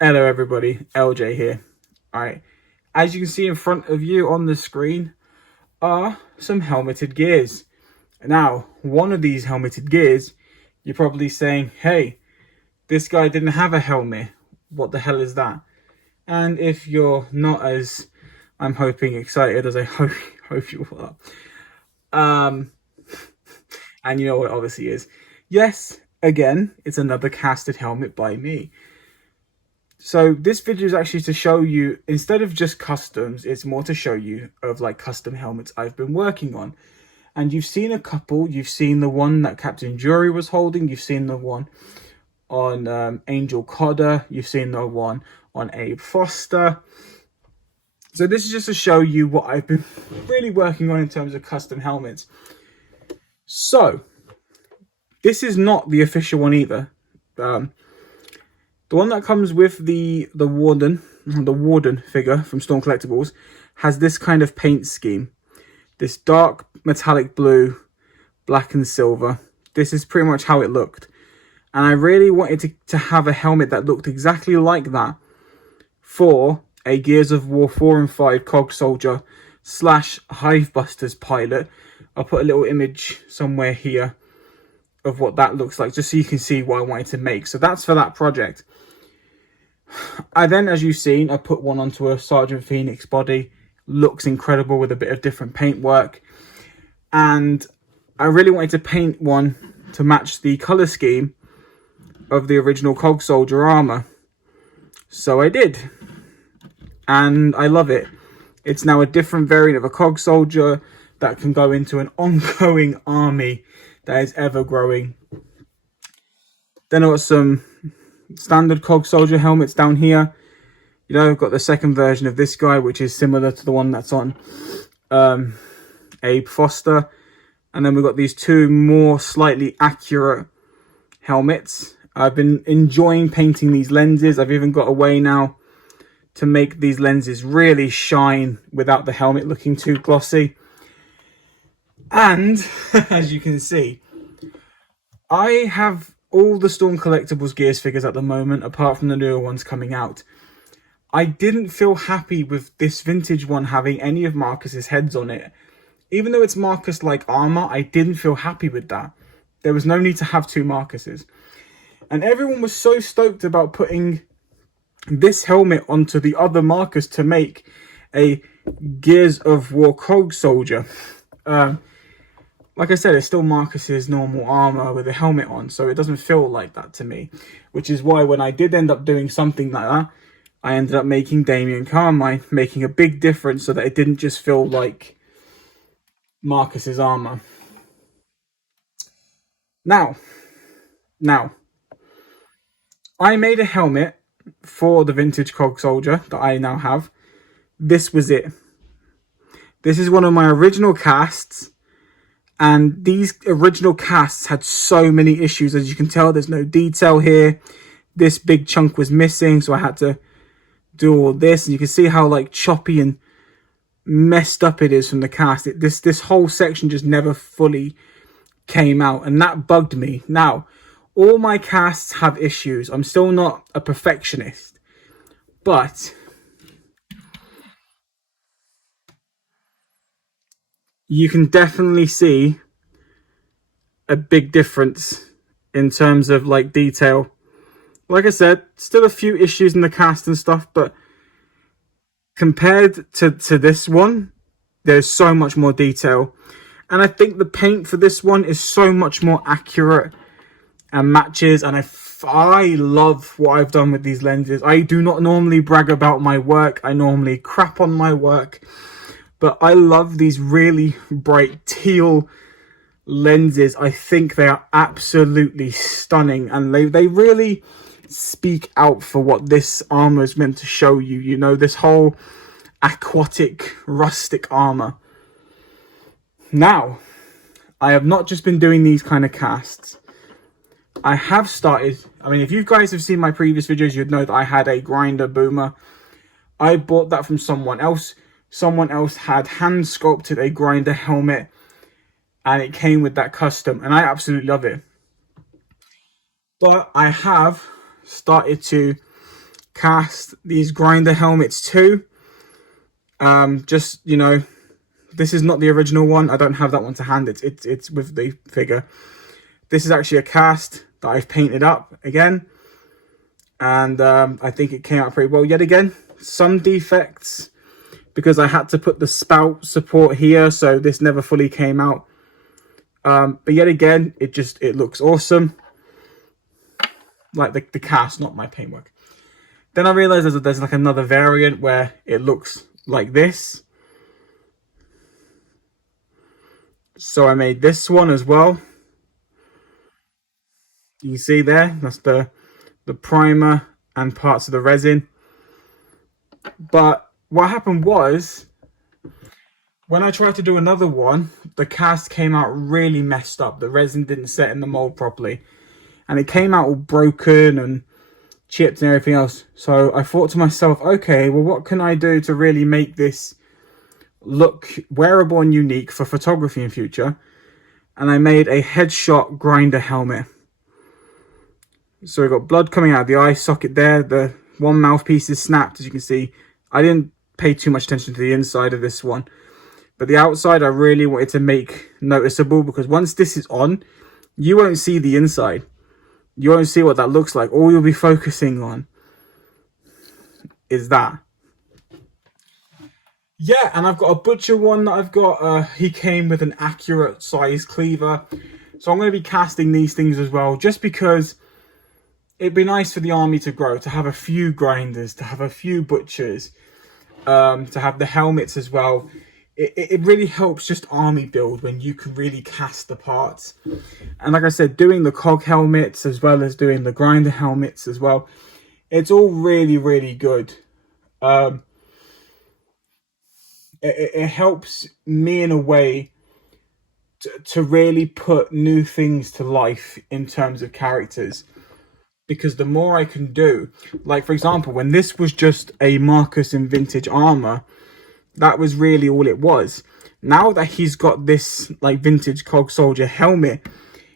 Hello everybody, LJ here. Alright, as you can see in front of you on the screen are some helmeted gears. Now, one of these helmeted gears, you're probably saying, hey, this guy didn't have a helmet. What the hell is that? And if you're not as, I'm hoping, excited as I hope you are, and you know what it obviously is. Yes, again, it's another casted helmet by me. So this video is actually to show you, instead of just customs, it's more to show you of like custom helmets I've been working on. And you've seen a couple. You've seen the one that Captain Jury was holding. You've seen the one on Angel Codder. You've seen the one on Abe Foster. So this is just to show you what I've been really working on in terms of custom helmets. So this is not the official one either. The one that comes with the Warden figure from Storm Collectibles has this kind of paint scheme. This dark metallic blue, black and silver. This is pretty much how it looked. And I really wanted to have a helmet that looked exactly like that for a Gears of War 4 and 5 Cog Soldier / Hivebusters pilot. I'll put a little image somewhere here of what that looks like, just so you can see what I wanted to make. So that's for that project. I then, as you've seen, I put one onto a Sergeant Phoenix body. Looks incredible with a bit of different paintwork. And I really wanted to paint one to match the colour scheme of the original Cog Soldier armour. So I did. And I love it. It's now a different variant of a Cog Soldier that can go into an ongoing army that is ever growing. Then I've got some standard Cog Soldier helmets down here. You know, I've got the second version of this guy, which is similar to the one that's on Abe Foster. And then we've got these two more slightly accurate helmets. I've been enjoying painting these lenses. I've even got a way now to make these lenses really shine without the helmet looking too glossy. And as you can see, I have all the Storm Collectibles Gears figures at the moment, apart from the newer ones coming out. I didn't feel happy with this vintage one having any of Marcus's heads on it. Even though it's Marcus-like armor, I didn't feel happy with that. There was no need to have two Marcuses. And everyone was so stoked about putting this helmet onto the other Marcus to make a Gears of War Cog Soldier. Like I said, it's still Marcus's normal armor with a helmet on, so it doesn't feel like that to me. Which is why when I did end up doing something like that, I ended up making Damian Carmine, making a big difference so that it didn't just feel like Marcus's armor. Now, I made a helmet for the vintage Cog Soldier that I now have. This was it. This is one of my original casts. And these original casts had so many issues. As you can tell, there's no detail here. This big chunk was missing, so I had to do all this. And you can see how like choppy and messed up it is from the cast. This whole section just never fully came out, and that bugged me. Now, all my casts have issues. I'm still not a perfectionist, but you can definitely see a big difference in terms of like detail. Like I said, still a few issues in the cast and stuff, but compared to this one, there's so much more detail. And I think the paint for this one is so much more accurate and matches. And I love what I've done with these lenses. I do not normally brag about my work. I normally crap on my work. But I love these really bright teal lenses. I think they are absolutely stunning. And they really speak out for what this armor is meant to show you. You know, this whole aquatic, rustic armor. Now, I have not just been doing these kind of casts. I have started, I mean, if you guys have seen my previous videos, you'd know that I had a grinder boomer. I bought that from someone else. Someone else had hand sculpted a grinder helmet, and it came with that custom, and I absolutely love it. But I have started to cast these grinder helmets too. Just, you know, this is not the original one. I don't have that one to hand. It's with the figure. This is actually a cast that I've painted up again. And I think it came out pretty well yet again. Some defects because I had to put the spout support here, so this never fully came out. But yet again, it looks awesome. Like the cast, not my paintwork. Then I realized there's like another variant where it looks like this. So I made this one as well. You can see there, that's the primer and parts of the resin. But what happened was, when I tried to do another one, the cast came out really messed up. The resin didn't set in the mold properly. And it came out all broken and chipped and everything else. So I thought to myself, okay, well, what can I do to really make this look wearable and unique for photography in future? And I made a headshot grinder helmet. So we've got blood coming out of the eye socket there. The one mouthpiece is snapped, as you can see. I didn't pay too much attention to the inside of this one. But the outside I really wanted to make noticeable, because once this is on, you won't see the inside. You won't see what that looks like. All you'll be focusing on is that. Yeah, and I've got a butcher one that I've got. He came with an accurate size cleaver. So I'm going to be casting these things as well, just because it'd be nice for the army to grow, to have a few grinders, to have a few butchers, to have the helmets as well. It really helps just army build when you can really cast the parts. And like I said, doing the cog helmets as well as doing the grinder helmets as well, it's all really, really good. It helps me in a way to really put new things to life in terms of characters. Because the more I can do, like for example, when this was just a Marcus in vintage armor, that was really all it was. Now that he's got this like vintage cog soldier helmet,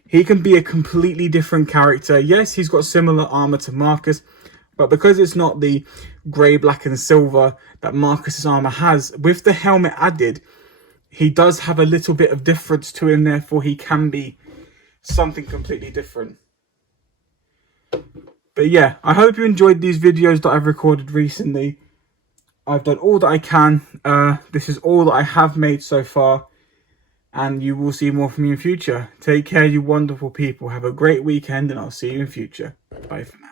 he can be a completely different character. Yes, he's got similar armor to Marcus, but because it's not the grey, black and silver that Marcus's armor has, with the helmet added, he does have a little bit of difference to him, therefore he can be something completely different. But yeah, I hope you enjoyed these videos that I've recorded recently. I've done all that I can. This is all that I have made so far. And you will see more from me in future. Take care, you wonderful people. Have a great weekend and I'll see you in future. Bye for now.